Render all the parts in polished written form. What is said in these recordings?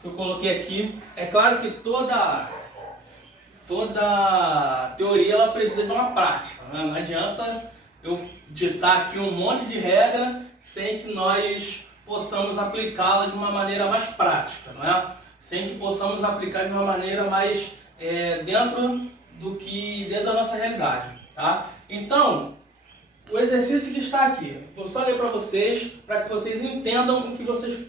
que eu coloquei aqui. É claro que toda teoria ela precisa de uma prática, né? Não adianta eu ditar aqui um monte de regra sem que nós possamos aplicá-la de uma maneira mais prática, não é? Sem que possamos aplicar de uma maneira mais dentro da nossa realidade, tá? Então, o exercício que está aqui, vou só ler para vocês vocês entendam o que vocês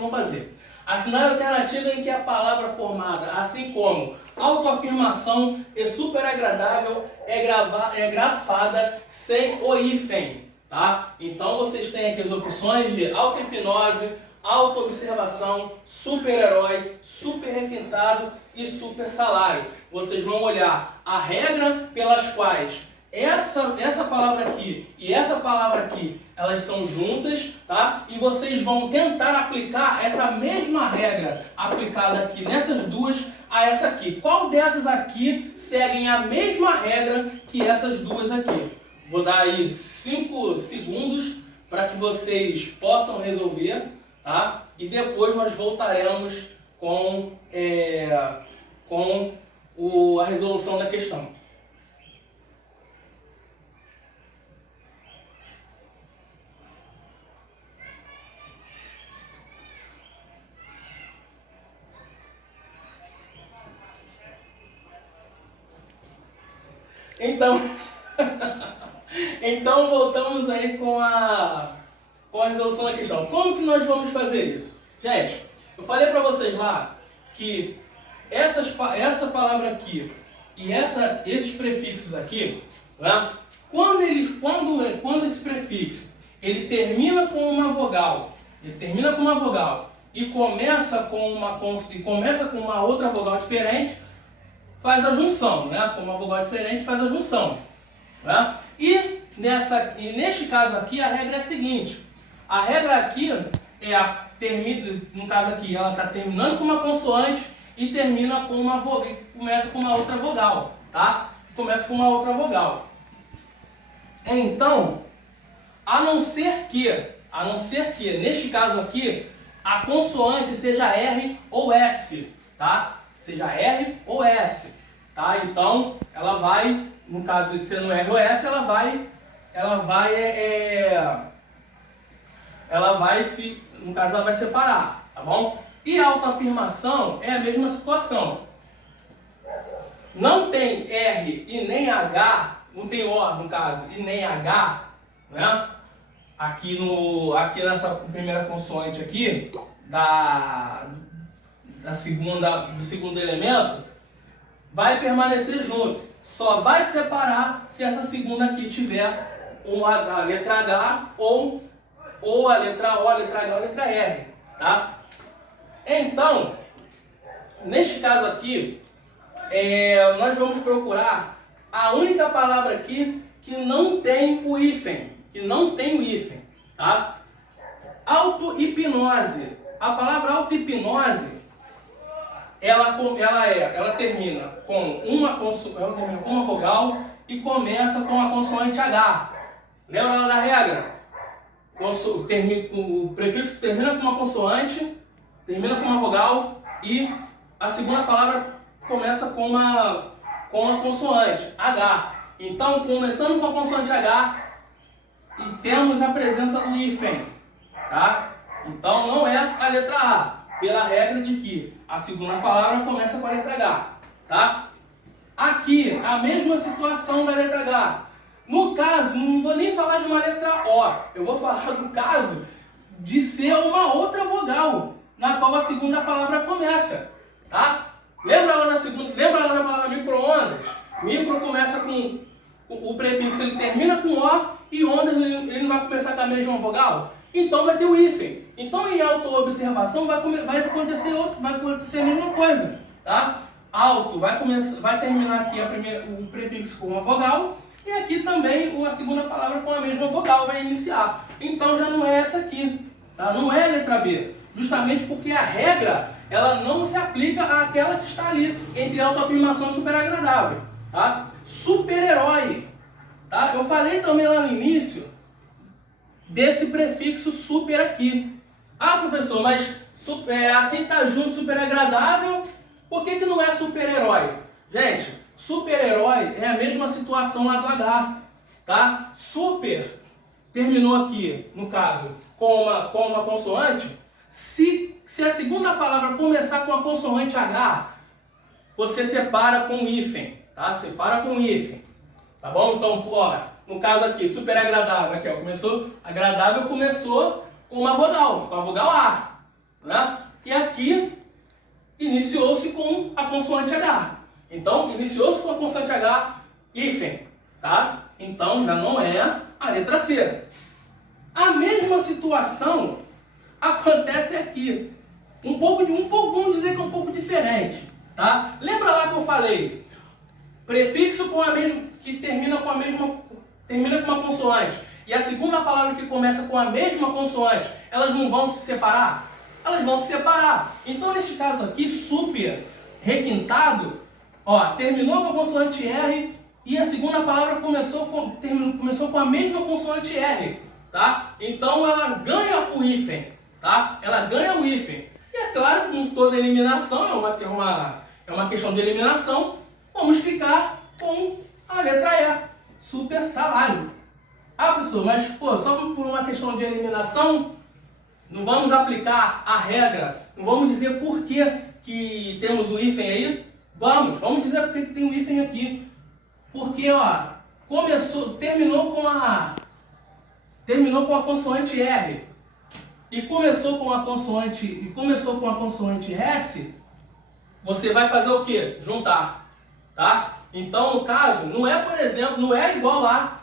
vão fazer. Assinar a alternativa em que a palavra formada, assim como autoafirmação e super agradável, é grafada sem o hífen, tá? Então vocês têm aqui as opções de auto-hipnose, auto-observação, super-herói, super requintado e super salário. Vocês vão olhar a regra pelas quais essa palavra aqui e essa palavra aqui, elas são juntas, tá? E vocês vão tentar aplicar essa mesma regra aplicada aqui nessas duas a essa aqui. Qual dessas aqui seguem a mesma regra que essas duas aqui? Vou dar aí 5 segundos para que vocês possam resolver, tá? E depois nós voltaremos com a resolução da questão. Então voltamos aí com a resolução da questão. Como que nós vamos fazer isso? Gente, eu falei para vocês lá que essa palavra aqui e esses prefixos aqui, né, quando esse prefixo ele termina com uma vogal, e começa com uma outra vogal diferente, faz a junção, né? Com uma vogal diferente faz a junção, né? E neste caso aqui a regra é a seguinte: a regra aqui no caso aqui ela está terminando com uma consoante e termina com começa com uma outra vogal, tá? Começa com uma outra vogal. Então, a não ser que neste caso aqui a consoante seja R ou S, tá? Seja R ou S, tá? Então, ela vai, no caso de ser no R ou S, ela vai separar, tá bom? E a autoafirmação é a mesma situação. Não tem R e nem H, não tem O no caso, e nem H, né? Aqui nessa primeira consoante aqui, do segundo elemento, vai permanecer junto. Só vai separar se essa segunda aqui tiver a letra H ou a letra O, a letra H ou a letra R, tá? Então, neste caso aqui, nós vamos procurar a única palavra aqui que não tem o hífen, tá? Auto-hipnose. A palavra auto-hipnose, ela termina com uma vogal e começa com a consoante H. Lembra da regra? O prefixo termina com uma consoante, termina com uma vogal e a segunda palavra começa com uma consoante H. Então, começando com a consoante H, e temos a presença do hífen, tá? Então, não é a letra A, pela regra de que a segunda palavra começa com a letra H, tá? Aqui, a mesma situação da letra H. No caso, não vou nem falar de uma letra O, eu vou falar do caso de ser uma outra vogal, na qual a segunda palavra começa, tá? Lembra lá da palavra micro-ondas? Micro começa com o prefixo, ele termina com O, e ondas ele não vai começar com a mesma vogal? Então vai ter o hífen. Então em auto-observação vai acontecer a mesma coisa, tá? Auto vai terminar aqui o prefixo com uma vogal, e aqui também a segunda palavra com a mesma vogal vai iniciar. Então já não é essa aqui, tá? Não é a letra B. Justamente porque a regra, ela não se aplica àquela que está ali, entre autoafirmação e super agradável, tá? Super-herói, tá? Eu falei também lá no início desse prefixo super aqui. Ah, professor, mas Aqui tá junto super agradável. Por que não é super-herói? Gente, super-herói é a mesma situação lá do H, tá? Super terminou aqui, no caso, com uma consoante. Se a segunda palavra começar com a consoante H, você separa com hífen, tá? Separa com hífen, tá bom? Então, ó, no caso aqui, super agradável, aqui, ó, agradável começou com uma vogal, com a vogal A, né? E aqui iniciou-se com a consoante H. Então, iniciou-se com a consoante H, hífen, tá? Então, já não é a letra C. A mesma situação acontece aqui. Vamos dizer que é um pouco diferente, tá? Lembra lá que eu falei? Prefixo que termina com uma consoante. E a segunda palavra que começa com a mesma consoante, elas não vão se separar? Elas vão se separar. Então, neste caso aqui, super requintado, ó, terminou com a consoante R e a segunda palavra começou com a mesma consoante R, tá? Então, ela ganha o hífen, tá? Ela ganha o hífen. E é claro, com toda eliminação, é uma questão de eliminação, vamos ficar com a letra E, super salário. Ah, professor, mas pô, só por uma questão de eliminação, não vamos aplicar a regra, não vamos dizer por que temos o hífen aí? Vamos dizer por que tem o hífen aqui. Porque, ó, terminou com a consoante R e começou com a consoante S, você vai fazer o quê? Juntar, tá? Então, no caso, não é, por exemplo, não é igual lá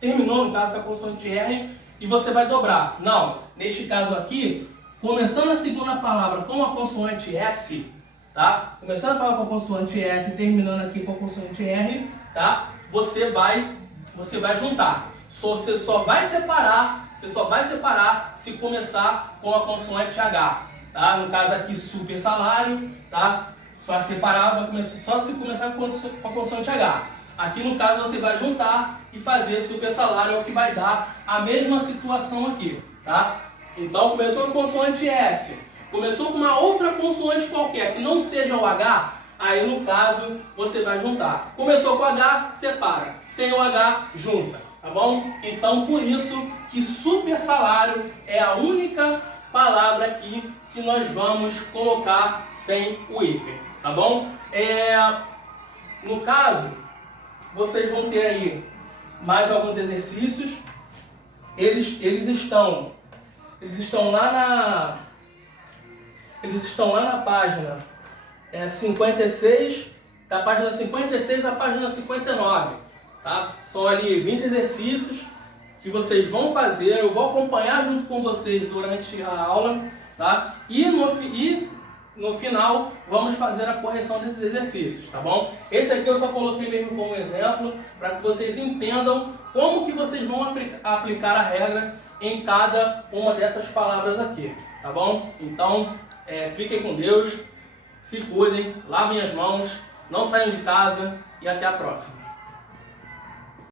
terminou, no caso, com a consoante R e você vai dobrar. Não, neste caso aqui, começando a segunda palavra com a consoante S, tá? Começando a palavra com a consoante S e terminando aqui com a consoante R, tá? Você vai juntar. Você só vai separar se começar com a consoante H, tá? No caso aqui, super salário, tá? Só separar, só se começar com a consoante H. Aqui no caso você vai juntar e fazer super salário, é o que vai dar a mesma situação aqui, tá? Então começou com a consoante S, começou com uma outra consoante qualquer que não seja o H, aí no caso você vai juntar. Começou com H, separa. Sem o H, junta, tá bom? Então por isso que super salário é a única palavra aqui que nós vamos colocar sem o hífen, tá bom? No caso, vocês vão ter aí mais alguns exercícios. Eles estão lá na página 56, da página 56 à página 59, tá? São ali 20 exercícios que vocês vão fazer, eu vou acompanhar junto com vocês durante a aula, tá? E no final vamos fazer a correção desses exercícios, tá bom? Esse aqui eu só coloquei mesmo como exemplo para que vocês entendam como que vocês vão aplicar a regra em cada uma dessas palavras aqui, tá bom? Então, fiquem com Deus, se cuidem, lavem as mãos, não saiam de casa e até a próxima.